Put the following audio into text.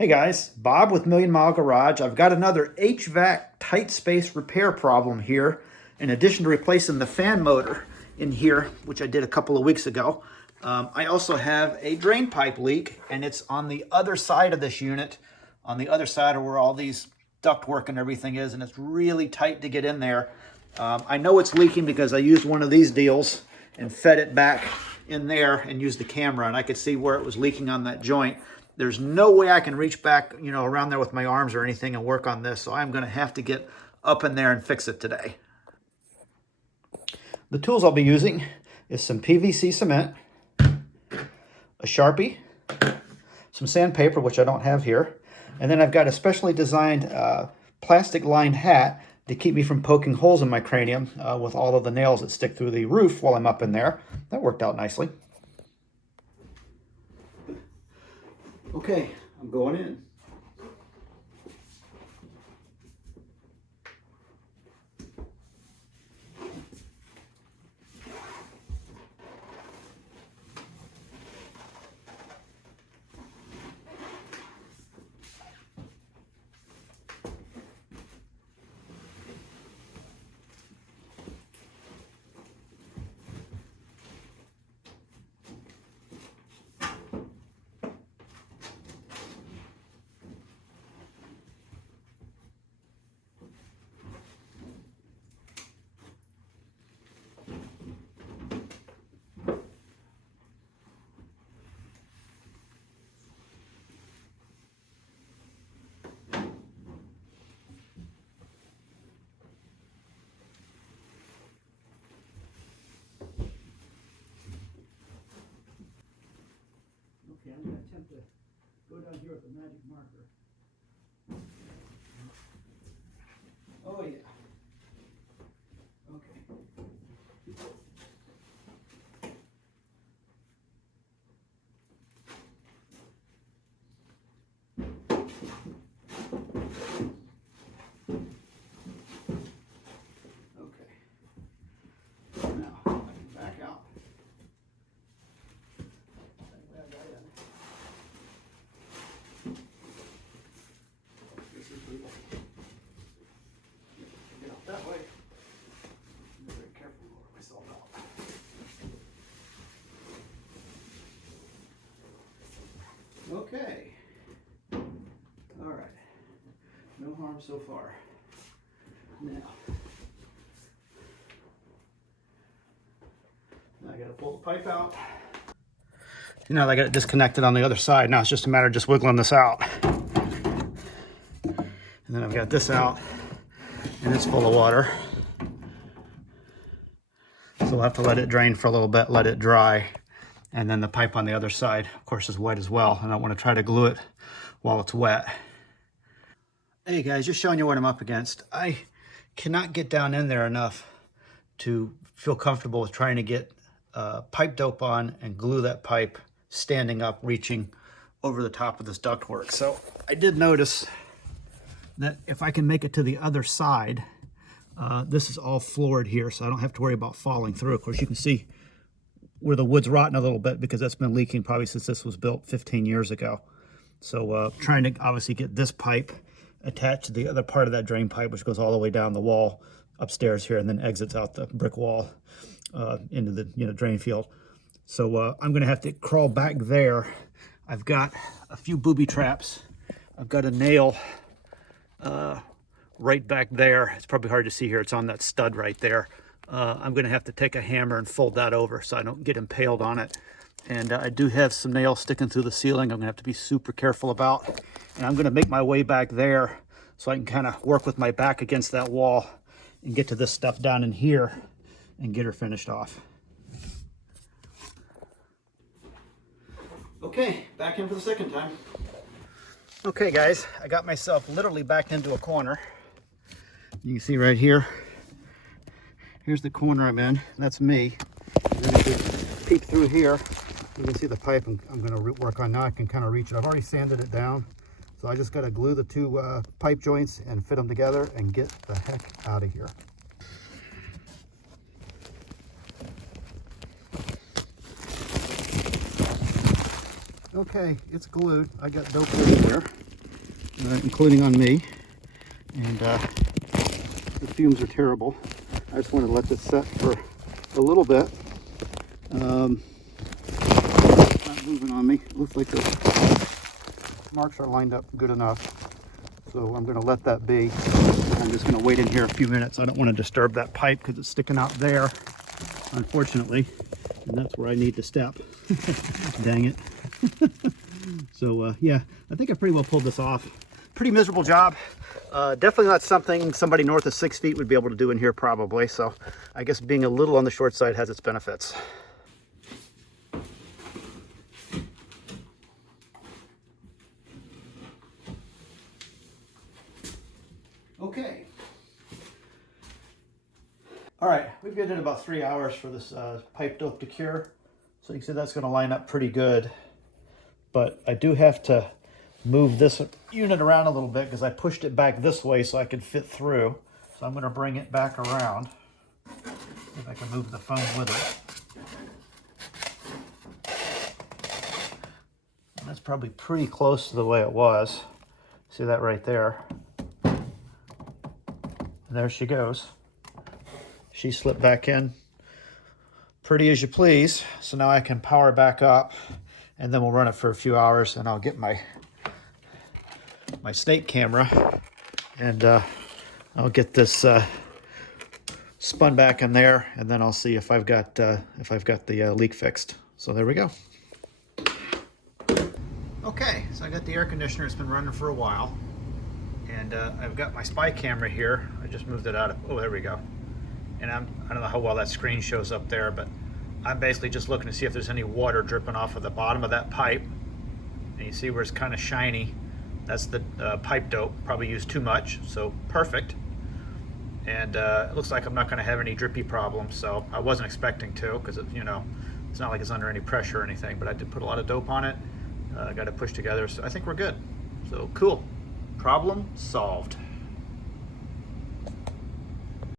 Hey guys, Bob with Million Mile Garage. I've got another HVAC tight space repair problem here. In addition to replacing the fan motor in here, which I did a couple of weeks ago, I also have a drain pipe leak, and it's on the other side of this unit, on the other side of where all these ductwork and everything is, and it's really tight to get in there. I know it's leaking because I used one of these deals and fed it back in there and used the camera, and I could see where it was leaking on that joint. There's no way I can reach back, around there with my arms or anything and work on this, so I'm going to have to get up in there and fix it today. The tools I'll be using is some PVC cement, a Sharpie, some sandpaper, which I don't have here, and then I've got a specially designed plastic-lined hat to keep me from poking holes in my cranium with all of the nails that stick through the roof while I'm up in there. That worked out nicely. Okay, I'm going in. Okay, I'm going to attempt to go down here with a magic marker. Oh yeah. Okay. Okay. Now, I can back out. Get out that way. Be very careful to lower myself out. Okay. All right. No harm so far. Now I got to pull the pipe out. I got it disconnected on the other side. Now it's just a matter of just wiggling this out. And then I've got this out, and it's full of water. So we'll have to let it drain for a little bit, let it dry. And then the pipe on the other side, of course, is wet as well. And I want to try to glue it while it's wet. Hey guys, just showing you what I'm up against. I cannot get down in there enough to feel comfortable with trying to get pipe dope on and glue that pipe standing up, reaching over the top of this ductwork. So I did notice that if I can make it to the other side, this is all floored here, so I don't have to worry about falling through. Of course, you can see where the wood's rotting a little bit because that's been leaking probably since this was built 15 years ago. So trying to obviously get this pipe attached to the other part of that drain pipe, which goes all the way down the wall upstairs here and then exits out the brick wall into the drain field. So I'm going to have to crawl back there. I've got a few booby traps. I've got a nail right back there. It's probably hard to see here. It's on that stud right there. I'm going to have to take a hammer and fold that over so I don't get impaled on it. And I do have some nails sticking through the ceiling I'm going to have to be super careful about. And I'm going to make my way back there so I can kind of work with my back against that wall and get to this stuff down in here and get her finished off. Okay, back in for the second time. Okay guys, I got myself literally backed into a corner. You can see right here, here's the corner I'm in, that's me. And then if you peek through here, you can see the pipe I'm going to work on now. I can kind of reach it. I've already sanded it down, so I just got to glue the two pipe joints and fit them together and get the heck out of here. Okay, it's glued. I got dope in there. including on me. And the fumes are terrible. I just want to let this set for a little bit. Not moving on me. Looks like the marks are lined up good enough. So I'm going to let that be. I'm just going to wait in here a few minutes. I don't want to disturb that pipe because it's sticking out there, unfortunately. And that's where I need to step. Dang it. So yeah, I think I pretty well pulled this off. Pretty miserable job. Definitely not something somebody north of 6 feet would be able to do in here probably. So I guess being a little on the short side has its benefits. Okay. All right, we've given it about 3 hours for this pipe dope to cure. So you can see that's going to line up pretty good. But I do have to move this unit around a little bit because I pushed it back this way so I could fit through. So I'm going to bring it back around. See if I can move the phone with it. And that's probably pretty close to the way it was. See that right there? And there she goes. She slipped back in pretty as you please. So now I can power back up and then we'll run it for a few hours and I'll get my snake camera and I'll get this spun back in there and then I'll see if I've got the leak fixed. So there we go. Okay, so I got the air conditioner. It's been running for a while. And I've got my spy camera here. I just moved it out of, oh, there we go. And I don't know how well that screen shows up there, but I'm basically just looking to see if there's any water dripping off of the bottom of that pipe. And you see where it's kind of shiny. That's the pipe dope. Probably used too much, so perfect. And it looks like I'm not going to have any drippy problems, so I wasn't expecting to, because you know, it's not like it's under any pressure or anything. But I did put a lot of dope on it. Got it pushed together, so I think we're good. So cool. Problem solved.